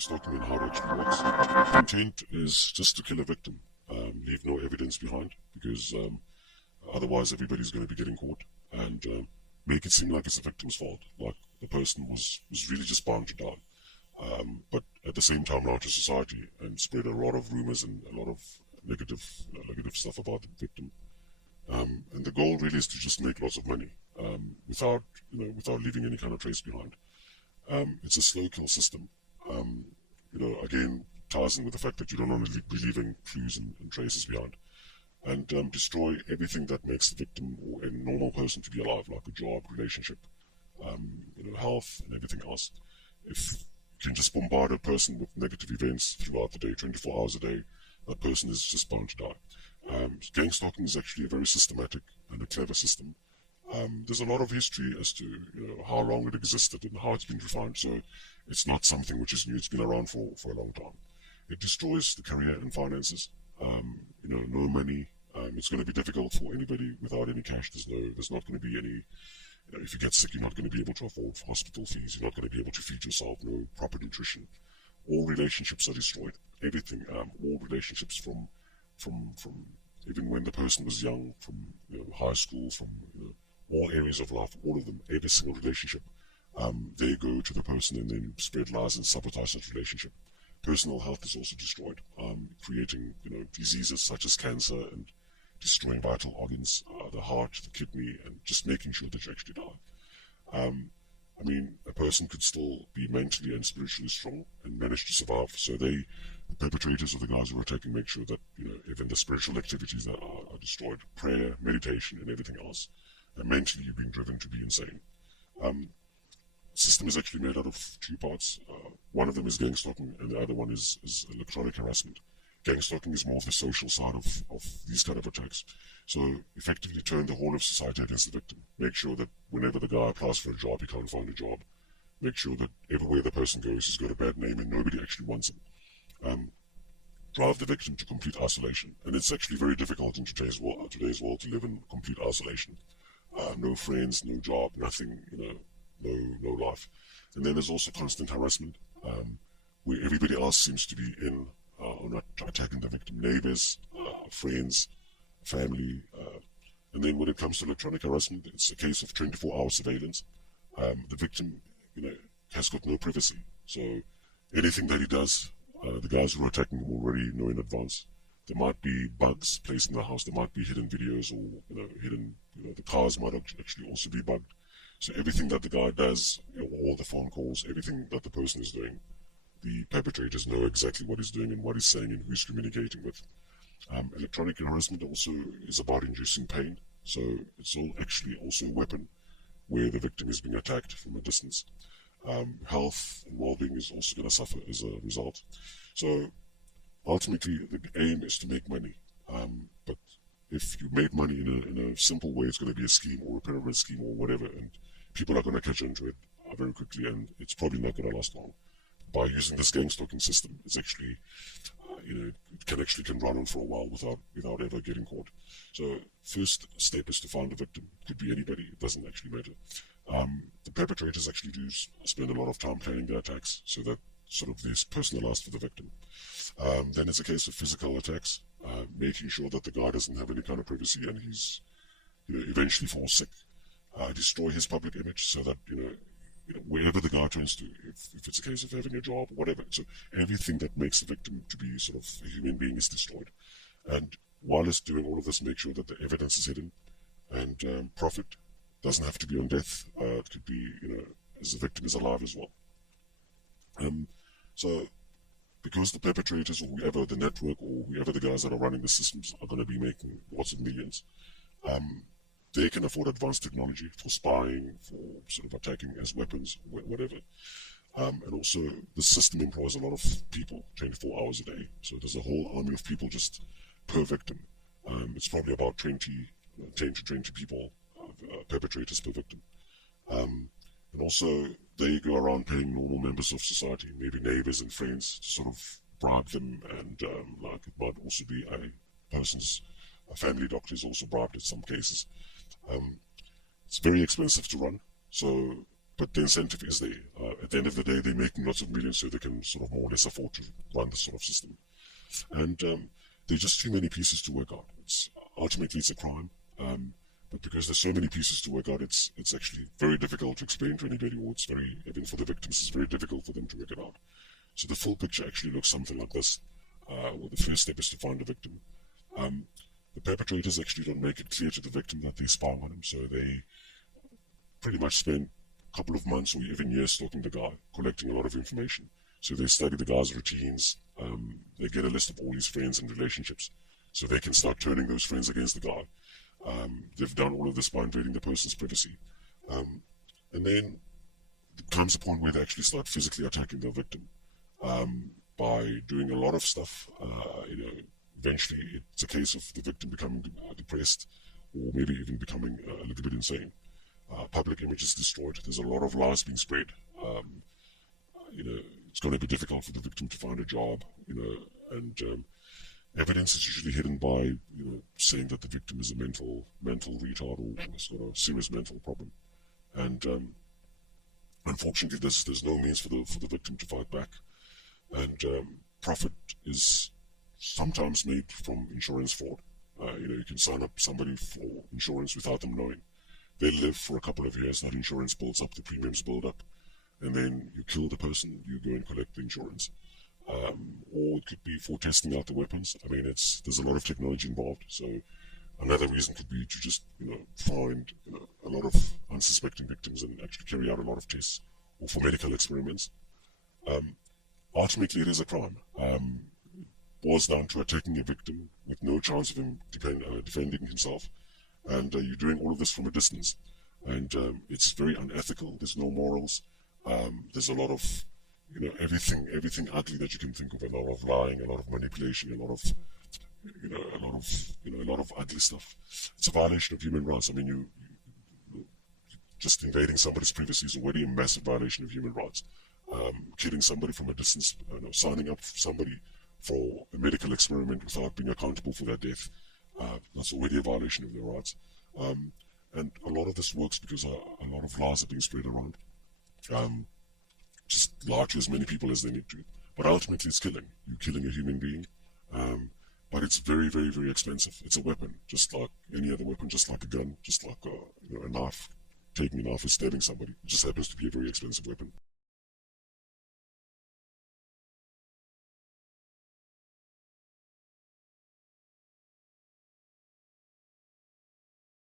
stalking and how it actually works. The intent is just to kill a victim, leave no evidence behind, because otherwise everybody's going to be getting caught, and make it seem like it's the victim's fault, like the person was really just bound to die. But at the same time, lie to society and spread a lot of rumors and a lot of negative stuff about the victim. And the goal really is to just make lots of money without leaving any kind of trace behind. It's a slow kill system. Again, ties in with the fact that you don't want to be leaving clues and traces behind, and destroy everything that makes the victim or a normal person to be alive, like a job, relationship, health, and everything else. If you can just bombard a person with negative events throughout the day, 24 hours a day, that person is just bound to die. Gang stalking is actually a very systematic and a clever system. There's a lot of history as to how long it existed and how it's been refined, so it's not something which is new. It's been around for a long time. It destroys the career and finances. No money. It's going to be difficult for anybody without any cash. There's not going to be any. If you get sick, you're not going to be able to afford hospital fees. You're not going to be able to feed yourself. No proper nutrition. All relationships are destroyed. Everything. All relationships from even when the person was young, from high school, from all areas of life, all of them, every single relationship. They go to the person and then spread lies and sabotage that relationship. Personal health is also destroyed, creating diseases such as cancer and destroying vital organs, the heart, the kidney, and just making sure that you actually die. A person could still be mentally and spiritually strong and manage to survive. So the perpetrators or the guys who are attacking, make sure that even the spiritual activities that are destroyed, prayer, meditation, and everything else, and mentally you're being driven to be insane. System is actually made out of two parts. One of them is gang stalking, and the other one is electronic harassment. Gang stalking is more of the social side of these kind of attacks. So effectively turn the whole of society against the victim. Make sure that whenever the guy applies for a job, he can't find a job. Make sure that everywhere the person goes, he's got a bad name and nobody actually wants him. Drive the victim to complete isolation. And it's actually very difficult in today's world to live in complete isolation. No friends, no job, nothing, no life. And then there's also constant harassment, where everybody else seems to be on attacking the victim, neighbors, friends, family. And then when it comes to electronic harassment, it's a case of 24-hour surveillance. The victim, has got no privacy. So anything that he does, the guys who are attacking him already know in advance. There might be bugs placed in the house. There might be hidden videos or hidden. The cars might actually also be bugged. So everything that the guy does, all the phone calls, everything that the person is doing, the perpetrators know exactly what he's doing and what he's saying and who he's communicating with. Electronic harassment also is about inducing pain. So it's actually also a weapon where the victim is being attacked from a distance. Health and well-being is also going to suffer as a result. So ultimately, the aim is to make money. But if you make money in a simple way, it's going to be a scheme or a pyramid scheme or whatever, and people are going to catch on to it very quickly, and it's probably not going to last long. By using this gang stalking system, it's actually, it can run on for a while without ever getting caught. So first step is to find a victim. It could be anybody. It doesn't actually matter. The perpetrators actually do spend a lot of time planning their attacks, so that sort of is personalized for the victim. Then it's a case of physical attacks, making sure that the guy doesn't have any kind of privacy and he's, eventually falls sick. Destroy his public image so that, wherever the guy turns to, if it's a case of having a job, whatever. So everything that makes the victim to be sort of a human being is destroyed. And while it's doing all of this, make sure that the evidence is hidden, and profit doesn't have to be on death. It could be, as the victim is alive as well. So because the perpetrators or whoever the network or whoever the guys that are running the systems are going to be making lots of millions, they can afford advanced technology for spying, for sort of attacking as weapons, whatever. And also the system employs a lot of people 24 hours a day. So there's a whole army of people just per victim. It's probably about 10 to 20 people, perpetrators per victim. And also they go around paying normal members of society, maybe neighbors and friends, to sort of bribe them, and it might also be a family doctor is also bribed in some cases. It's very expensive to run, so but the incentive is there. At the end of the day, they're making lots of millions, so they can sort of more or less afford to run this sort of system. And there are just too many pieces to work out. Ultimately, it's a crime. But because there's so many pieces to work out, it's actually very difficult to explain to anybody, or even for the victims, it's very difficult for them to work it out. So the full picture actually looks something like this. Well, the first step is to find the victim. The perpetrators actually don't make it clear to the victim that they're spying on him, so they pretty much spend a couple of months or even years stalking the guy, collecting a lot of information. So they study the guy's routines, they get a list of all his friends and relationships, so they can start turning those friends against the guy. They've done all of this by invading the person's privacy. And then there comes a point where they actually start physically attacking the victim by doing a lot of stuff. Eventually it's a case of the victim becoming depressed, or maybe even becoming a little bit insane. Public image is destroyed. There's a lot of lies being spread. It's going to be difficult for the victim to find a job, and evidence is usually hidden by, saying that the victim is a mental retard or has got a serious mental problem. And unfortunately, there's no means for the victim to fight back. And profit is sometimes made from insurance fraud. You can sign up somebody for insurance without them knowing. They live for a couple of years, that insurance builds up, the premiums build up, and then you kill the person, you go and collect the insurance. Or it could be for testing out the weapons. There's a lot of technology involved, so another reason could be to just, find, a lot of unsuspecting victims and actually carry out a lot of tests, or for medical experiments. Ultimately, it is a crime. Boils down to attacking a victim with no chance of him defending himself, and you're doing all of this from a distance, and it's very unethical. There's no morals. There's a lot of everything ugly that you can think of. A lot of lying, a lot of manipulation, a lot of ugly stuff. It's a violation of human rights. You just invading somebody's privacy is already a massive violation of human rights. Killing somebody from a distance, signing up somebody for a medical experiment without being accountable for their death, that's already a violation of their rights. And a lot of this works because a lot of lies are being spread around. Just lie to as many people as they need to. But ultimately it's killing. You're killing a human being. But it's very, very, very expensive. It's a weapon, just like any other weapon, just like a gun, just like a knife. Taking a knife and stabbing somebody. It just happens to be a very expensive weapon.